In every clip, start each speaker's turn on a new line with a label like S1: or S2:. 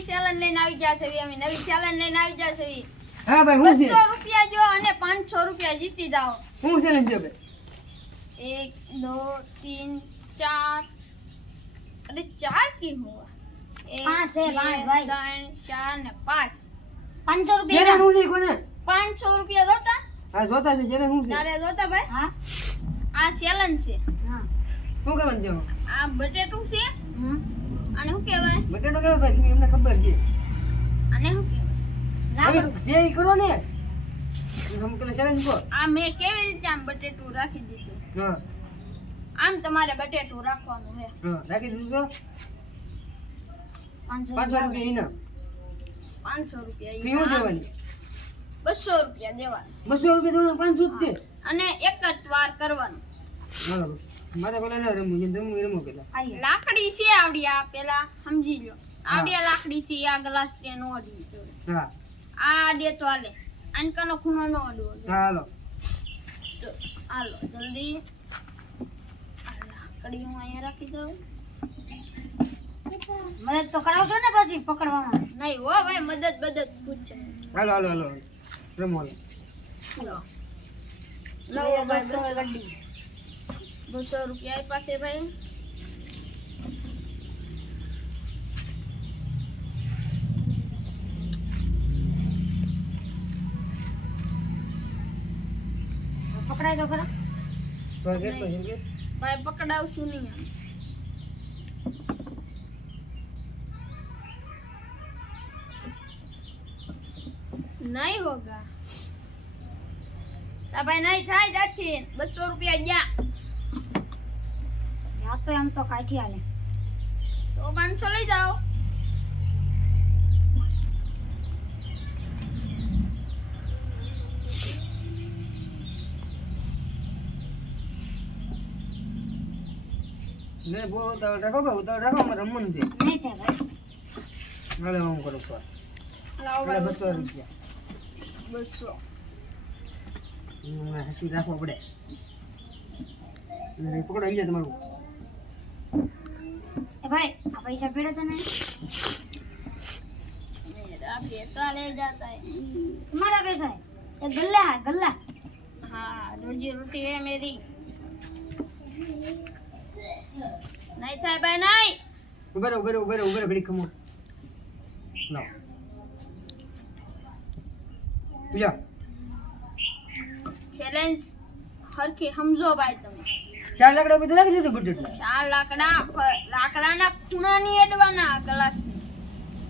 S1: નવી સેલન લઈને આવી ગયા છે અમે નવી સેલન લઈને આવી ગયા છે
S2: હા ભાઈ હું છે?
S1: 200 રૂપિયા જો અને 500 રૂપિયા જીતી જાઓ.
S2: હું
S3: સેલન જો
S1: બે
S3: 1
S2: 2
S3: 3
S2: 4 અરે 4
S1: કી હુઆ જોતા? ભાઈ?
S3: હા.
S1: આ સેલન છે.
S3: હા.
S2: શું
S1: આ બટેટું છે. અને શું કહેવાય?
S2: બટેટો કેવો ભાઈ? એમને ખબર છે.
S1: અને શું કહેવાય?
S2: જે ઈ કરો ને હમ પેલા ચેલેન્જ કો
S1: આ મેં કેવી રીતે આમ બટેટું રાખી દીધું?
S2: હા.
S1: આમ તમારે બટેટું રાખવાનું હે
S2: હા રાખી દીધું તો?
S3: પાંચસો રૂપિયા.
S2: ઈના
S1: પાંચસો રૂપિયા
S2: ફી હું દેવાની?
S1: બસો રૂપિયા દેવાના.
S2: બસો રૂપિયા દેવાના પાંચસો જ
S1: અને એક જ વાર કરવાનું.
S2: બરાબર. મારે બોલે ના રમવું છે રમવું એ પેલા.
S1: લાકડી છે આવડિયા પેલા સમજી લો આવડિયા લાકડી છે આ ગ્લાસ નો અડી
S2: હા.
S1: આ દે તો હાલે. આનકાનો ખૂણો નો અડવો
S2: હાલો.
S1: તો હાલો જલ્દી. લાકડી હું અહીંયા રાખી દઉં.
S3: મદદ તો કરાવશો ને પછી પકડવામાં?
S1: નહીં હો ભાઈ મદદ બદદ પૂછે
S2: હાલો હાલો હાલો. રમો. હાલો.
S1: લો લો ભાઈ
S3: બસો. ગड्डी
S1: બસો રૂપિયા આપ્યા છે ભાઈ.
S3: પકડાય તો ખરા.
S1: ભાઈ પકડાવશું નહીં નહીં હોગા. તા ભાઈ નહીં થાય જાથી બસો રૂપિયા ગયા.
S3: તો એમ તો કાઠી હાલે.
S1: તો પાંચસો લઈ જાઓ.
S2: ને બહુ તો રાખો બહુ તો રાખો અમારે રમવાનું છે.
S3: નહીં થાય ભાઈ.
S2: હાલો હું કરું પર
S1: લાવો
S2: બસો. રૂપિયા.
S1: બસો.
S2: હસી રાખવો પડે. ને પકડો અહીંયા તમારું.
S3: આ પૈસા પડ્યા તને?
S2: નહીં થાય ભાઈ નહીં. ઉભર ઉભર ઉભર ઉભર ઘડી ખમો. લો પૂજા
S1: ચેલેન્જ હરખી સમજો ભાઈ તમે.
S2: ચાર લાકડા બધું નાખી દીધું બટેટું.
S1: ચાર લાકડા લાકડાના ખૂણા ની અડવાના ગ્લાસ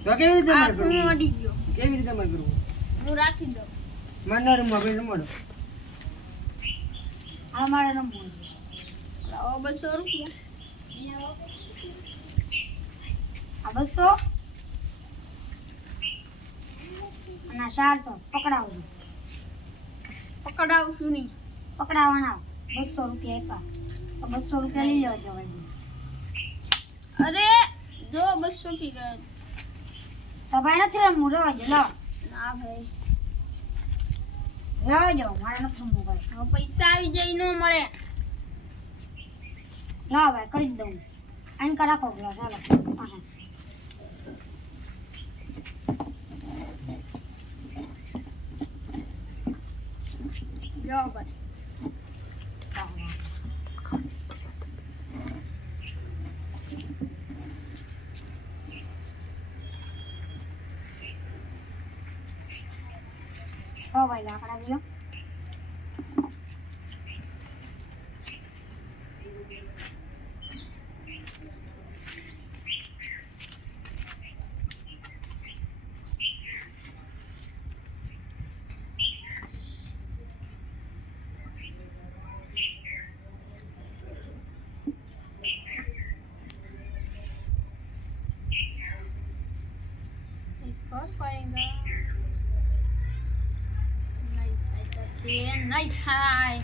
S2: તો કેવી રીતે
S1: આ
S2: મારે કરવું?
S1: અડી ગયો.
S2: કેવી રીતે મારે કરવું?
S1: હું રાખી દઉં.
S2: મને રમવું આપણે
S3: આ મારે રમવું.
S1: લાવો બસો રૂપિયા.
S3: આ બસો. અને ચારસો. પકડાવજો.
S1: પકડાવશું નહીં.
S3: પકડાવાના. બસો રૂપિયા આપ્યા. બસો રૂપિયા લઈ લેજો વળી.
S1: અરે જો બસો થી ગયા.
S3: તો ભાઈ નથી રમવું? રવા દો લો.
S1: ના ભાઈ.
S3: રવા જો મારે નથી રમવું ભાઈ.
S1: હવે પૈસા આવી જાય ન મળે.
S3: લાવો ભાઈ કરી જ દઉં. આને કા રાખો ગ્લાસ હાલો આહા.
S1: જાઓ ભાઈ. bailar mío. Por 40. થાય તો છે, નહીં થાય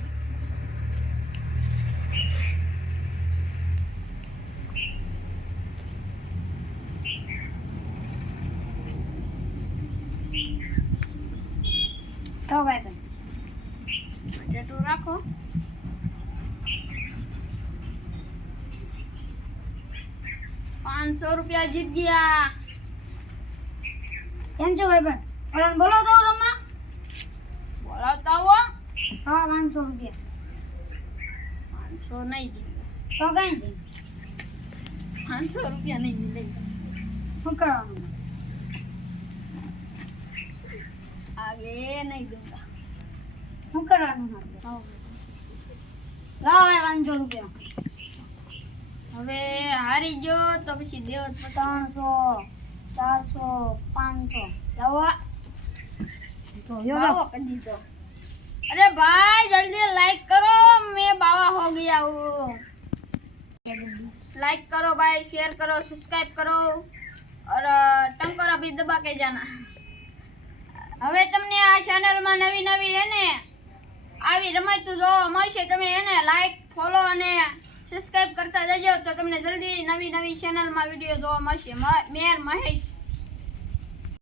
S3: તો ભાઈ ભાઈ
S1: બટેટું રાખો પાંચસો રૂપિયા જીત ગયા
S3: કેમ છો ભાઈ પણ ઓલાને બોલો તો રમવા
S1: બોલાવતા હો
S3: હા પાંચસો રૂપિયા
S1: પાંચસો નહીં.
S3: તો કઈ દે.
S1: પાંચસો રૂપિયા નહીં મિલે
S3: શું કરવાનું?
S1: આગે નહીં દૂંગા.
S3: શું કરવાનું લાવો પાંચસો રૂપિયા.
S1: હવે હારી ગયો તો પછી દેવો
S3: ત્રણસો ચારસો પાંચસો. લાવો તો યો
S1: કરી દીધો. અરે ભાઈ જલ્દી લાઈક કરો मैं बाबा हो गया हूँ लाइक करो भाई शेयर करो सब्सक्राइब करो और अ, टंकोरा भी दबा के जाना હવે તમને આ ચેનલમાં નવી નવી હે ને આવી રમતું જોવા મળશે તમે એને લાઈક ફોલો અને સબસ્ક્રાઇબ કરતા જજો તો તમને જલ્દી નવી નવી ચેનલમાં વિડીયો જોવા મળશે મ- મેર મહેશ